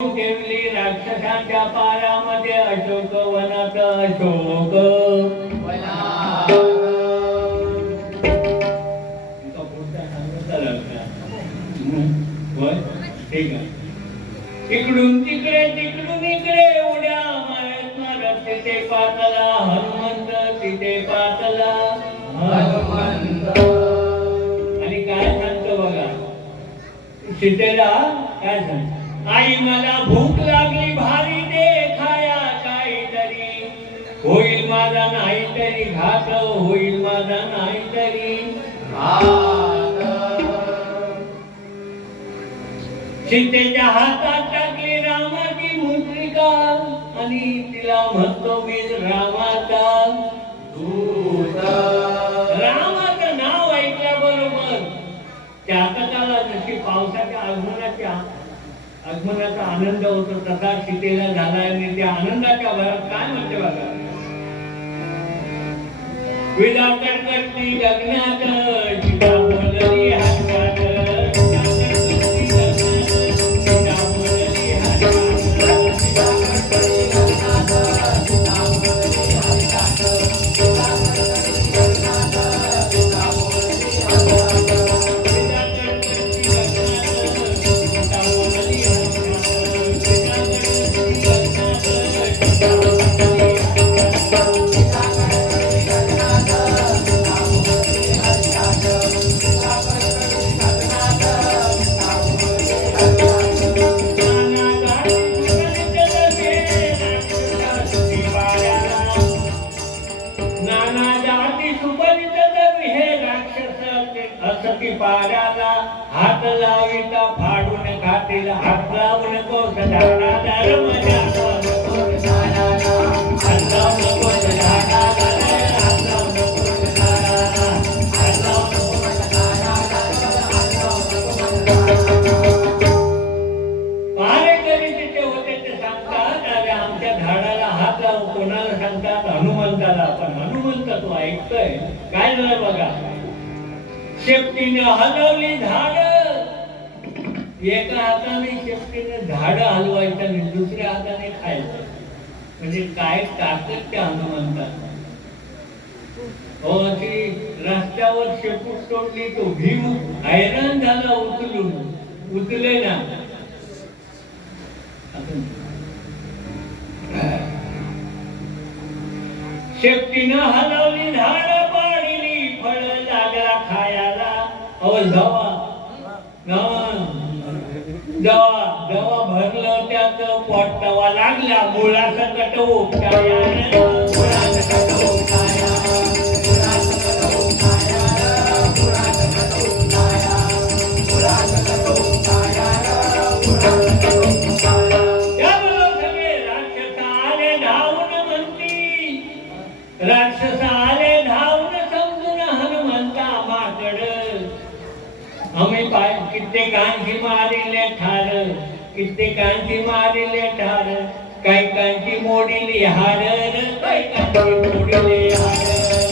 ठेवली राक्षसांच्या पारामध्ये अशोक वनात अशोक. इकडून तिकडे तिकडून इकडे उड्या मारत मारत तिथे पातला हनुमंत तिथे पातला हनुमंत. आणि काय सांगतो बघा? सीतेला काय सांगतो? आई मला भूक लागली भारी दे खाया काहीतरी. होईल माझा नाहीतरी घात होईल माझा नाहीतरी सीतेच्या हातात टाकली रामाची मुद्रिका आणि तिला म्हणतो मी रामाचा आगमनाचा आनंद होतो तसा सीतेला झाला आणि त्या आनंदाच्या भरात काय म्हणते बघा विदा करती लग्नात असती हात लाविता फाडून खातील हात लावून पारेकरी तिथे होते ते सांगतात अरे आमच्या झाडाला हात लावून कोणाला सांगतात? हनुमंताला. पण हनुमंत तो ऐकतोय? काय झालं बघा? शेपटीनं हलवली झाड. एका हाताने शेपटीनं झाड हलवायचं आणि दुसऱ्या हाताने खायचं. म्हणजे काय ताकद त्या हनुमंतात हो ती रस्त्यावर शेपूट तोडली तो भीम हैराण झाला उचलून. उचले ना. शेपटीनं हलवली झाड. अहो जवा जवा जवा भरलं त्याचं पोट तवा लागला मुळाचा कट कित्येकांची मारिले ठार काही कांची मोडिली हार काही कांची मोडिले हार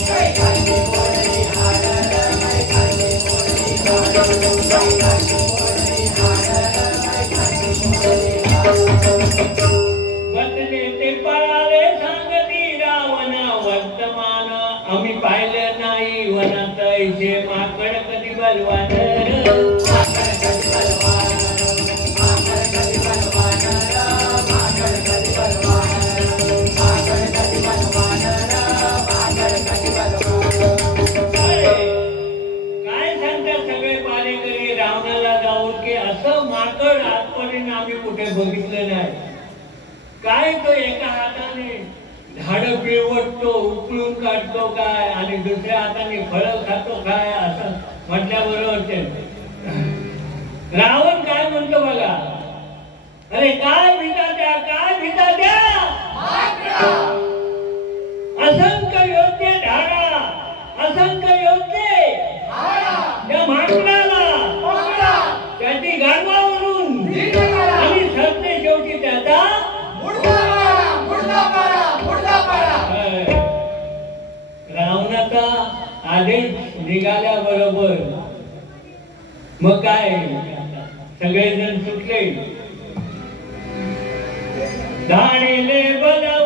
काही कांची मोडिली हार काही कांची मोडिली हार. खातो काय आणि दुसऱ्या हाताने फळ खातो काय असं म्हटल्याबरोबर रावण काय म्हणतो बघा? अरे काय निघाल्याबरोबर मग काय? सगळेजण सुटले. धाणेले बलाव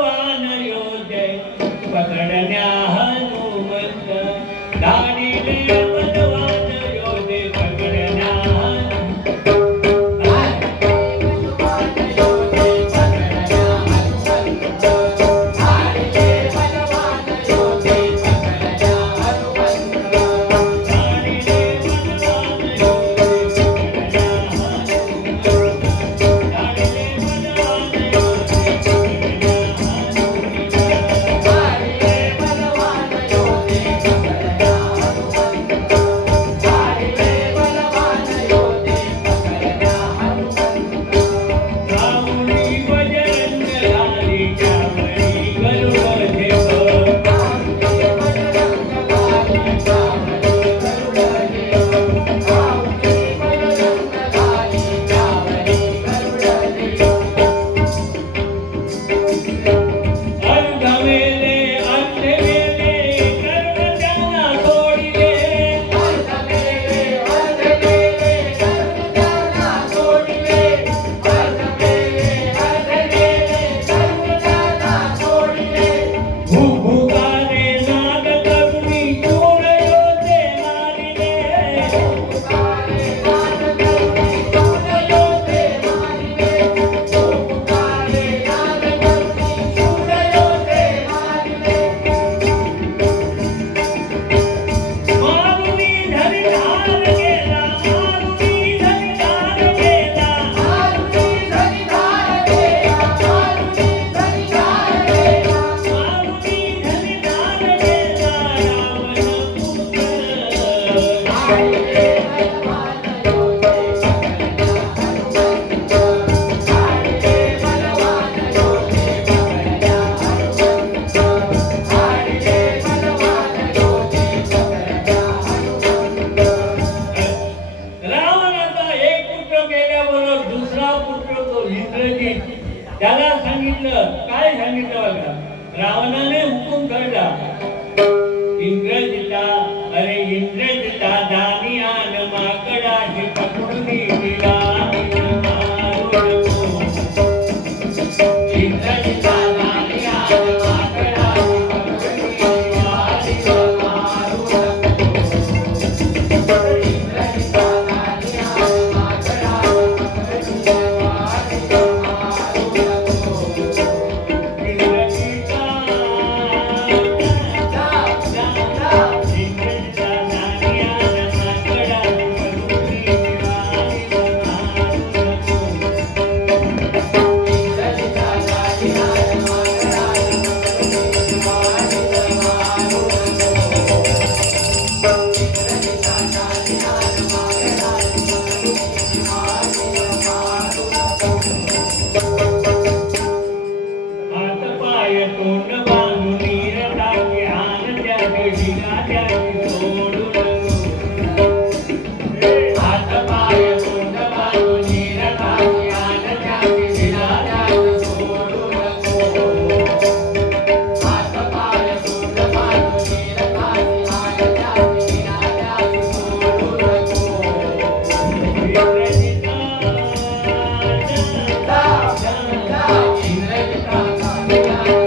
Thank you.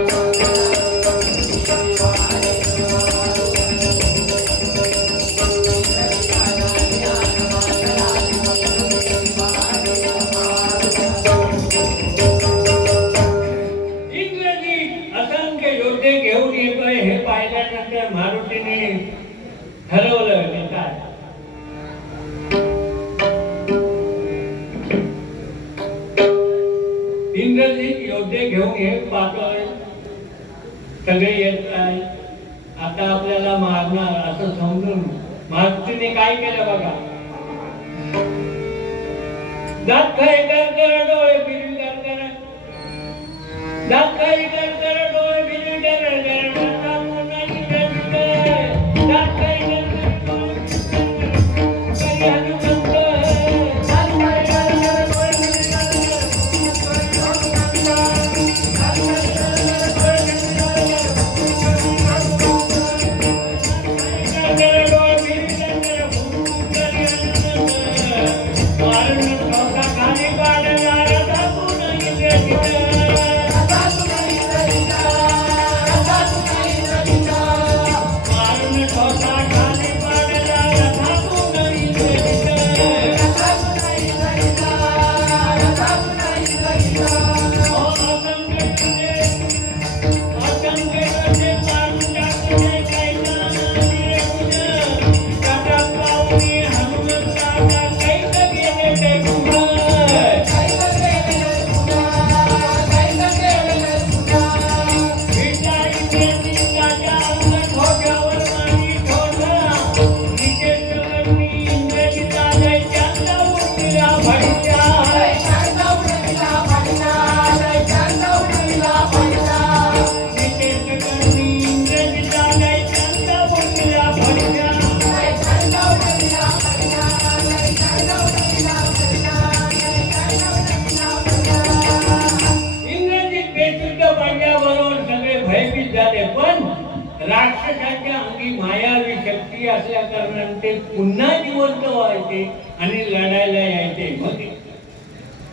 कारण ते पुन्हा जिवंत व्हायचे आणि लढायला यायचे. मग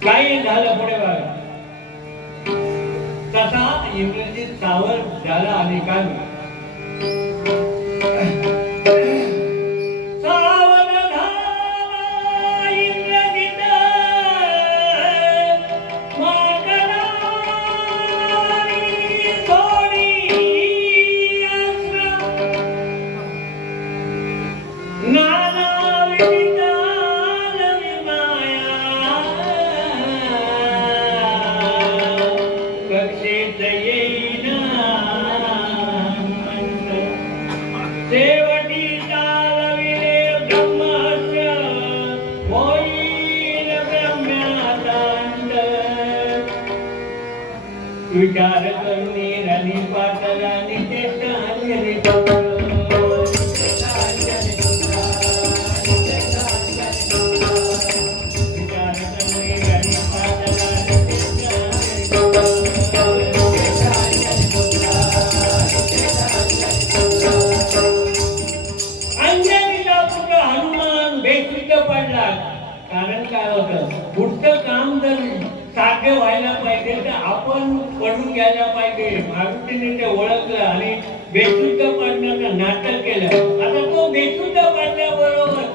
काय झालं पुढे बघा. तसा इंग्रजीत सावर झाला अनेकांना सावधान पडून घ्यायला पाहिजे. मारुतीने ते ओळखलं आणि बेशुद्ध पाडण्याचं नाटक केलं. आता तो बेशुद्ध पाडण्याबरोबर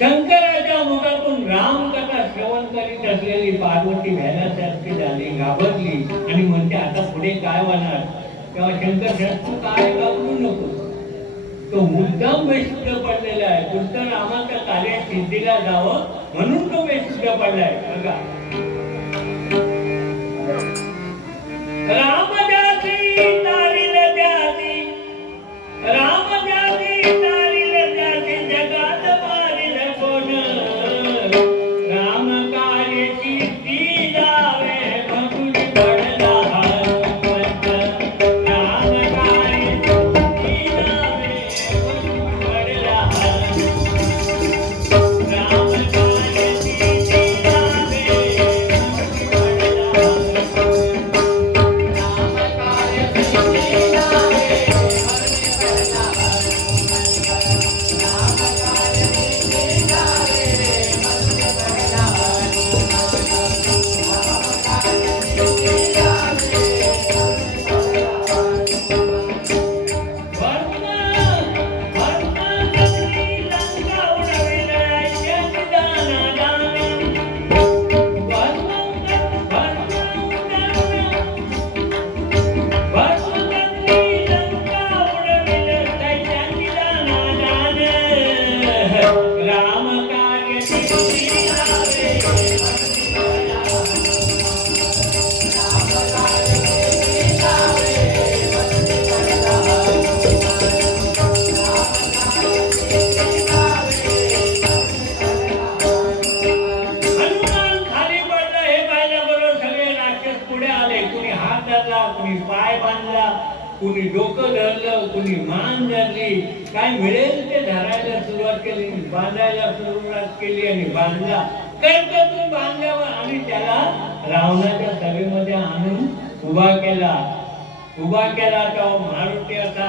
शंकराच्या मुखातून रामकथा श्रवण करीत असलेली पार्वती व्हायलासारखी झाली घाबरली आणि म्हणते आता पुढे काय होणार? तेव्हा शंकर तू काय घाबरू नको. तो मुद्दाम बेशुद्ध पडलेला आहे. दुष्ट रामाच्या कार्य सिद्धीला जावं म्हणून तो बेशुद्ध पडलाय. बघा. राम बांधला कर्कतून बांधल्यावर आम्ही त्याला रावणाच्या सभेमध्ये आणून उभा केला. उभा केला तेव्हा मारुती असा.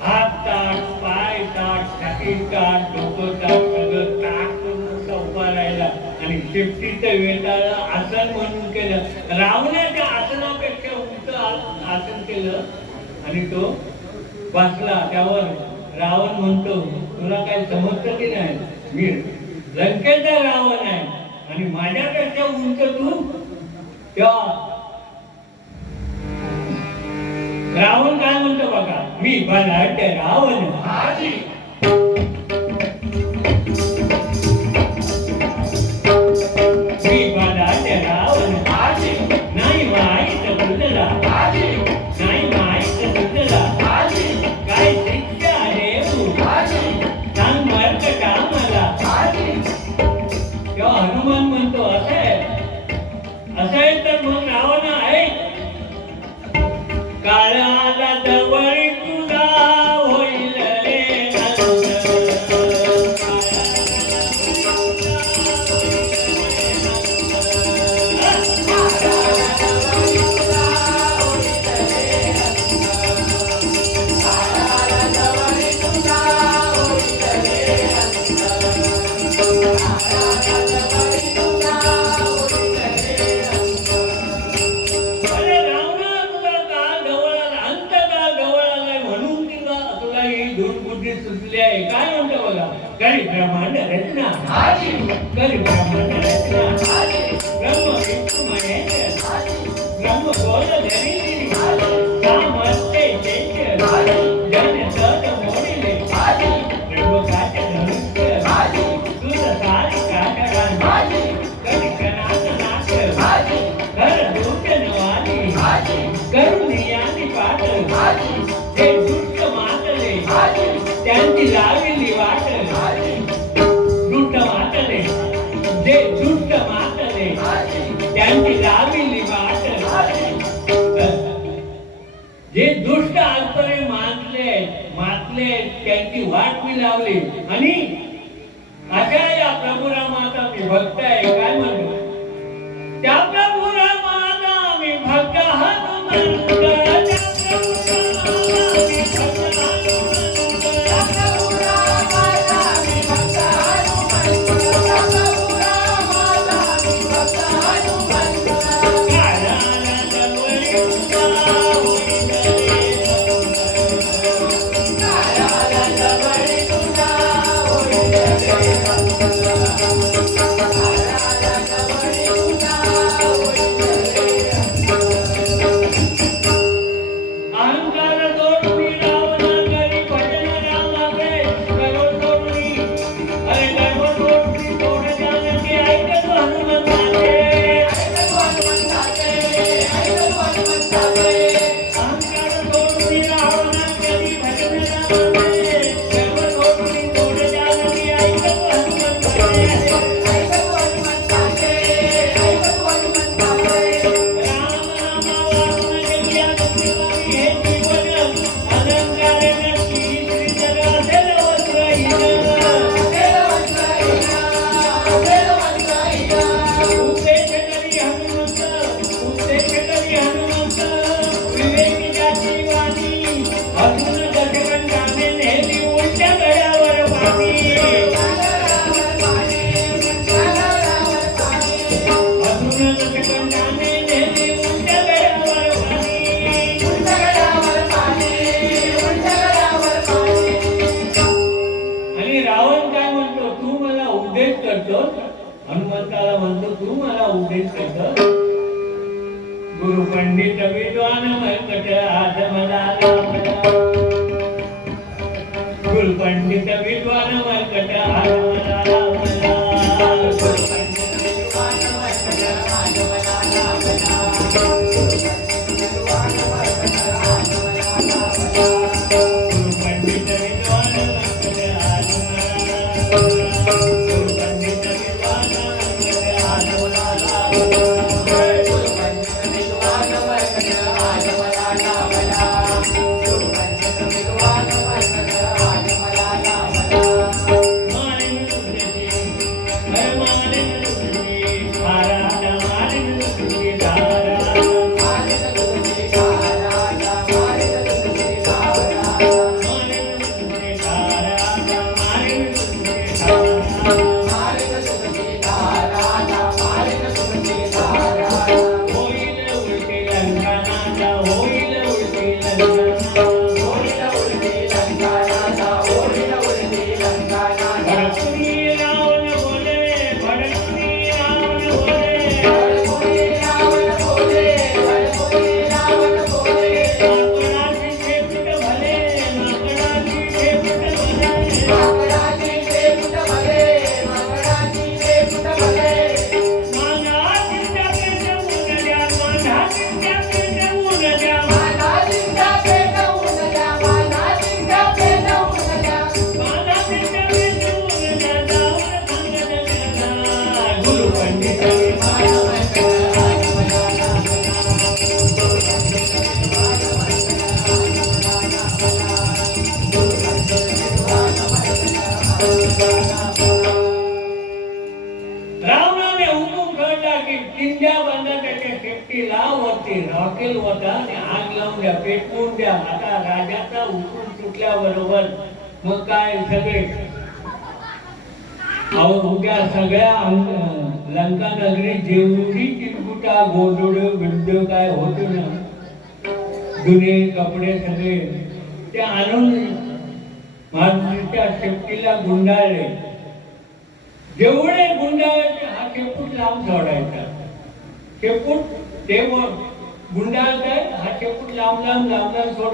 हात ताट पाय ताट छाती ताट डोकं ताट सगळं ताट करून उभा राहिला. आणि शेपटीचं वेताळा आसन म्हणून केलं. रावणाच्या आसनापेक्षा उंच आसन केलं. आणि तो बसला. त्यावर रावण म्हणतो तुला काय समजतं की नाही? मी लंकेचा रावण आहे. आणि माझ्यापेक्षा उंच तू तेव्हा रावण काय म्हणतो बघा? मी बलाढ्य रावण. त्याची वाट मी लावली. आणि अशा या प्रभुरामाचा मी भक्त आहे. आता उठून तुटल्या बरोबर मग काय सगळे? अहो सगळ्या लंका नगरी जेवढी चिरकुटा गोदोड बिडड काय होतो ना? जुने कपडे सगळे. ते आणून महाराष्ट्राच्या शेपटीला गुंडाळले. जेवढे गुंडाळायचे हा शेपूट लांब सोडायचा. शेपूट तेव्हा गुंडाळताय हा शेपूट लांब लांब लांब लांब सोड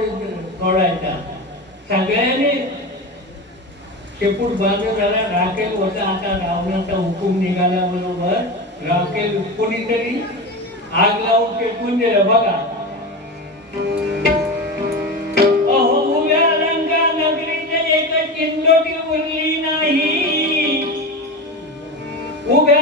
सोडायचा सगळ्यांनी शेपूट बांध झाला. राखेल होता आता रावणाचा हुकूम निघाला बरोबर. राखेल कोणीतरी आग लावून पेटवून दिलं. बघा. उभ्या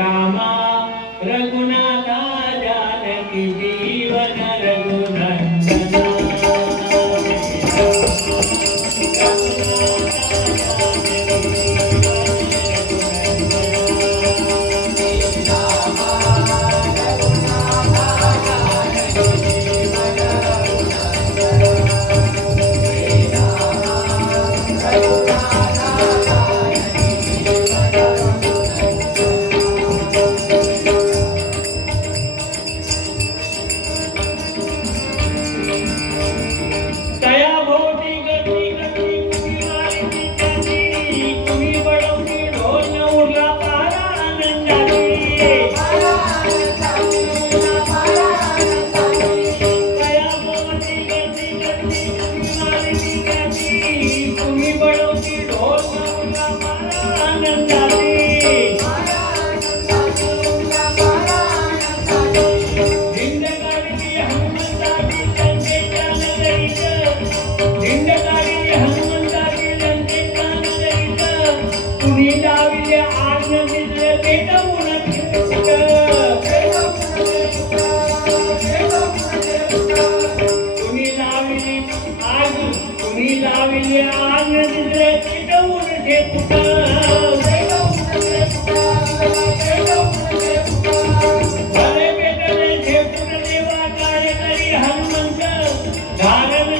chiama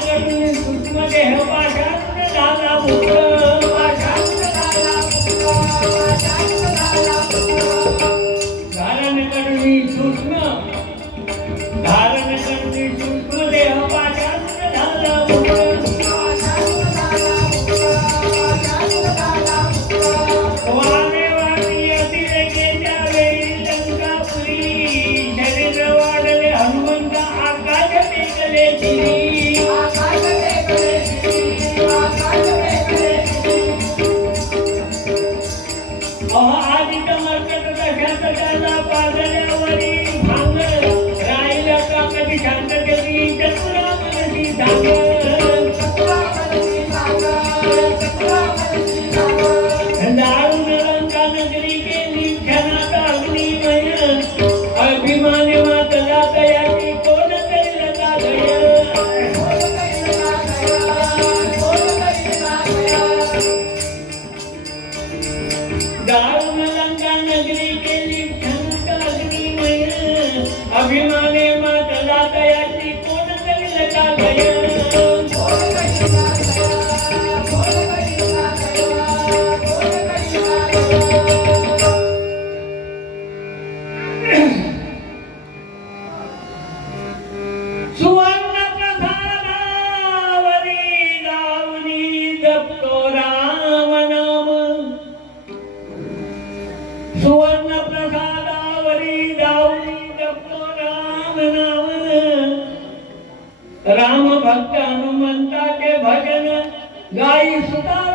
billete हनुमंता के भजन गाई सुतार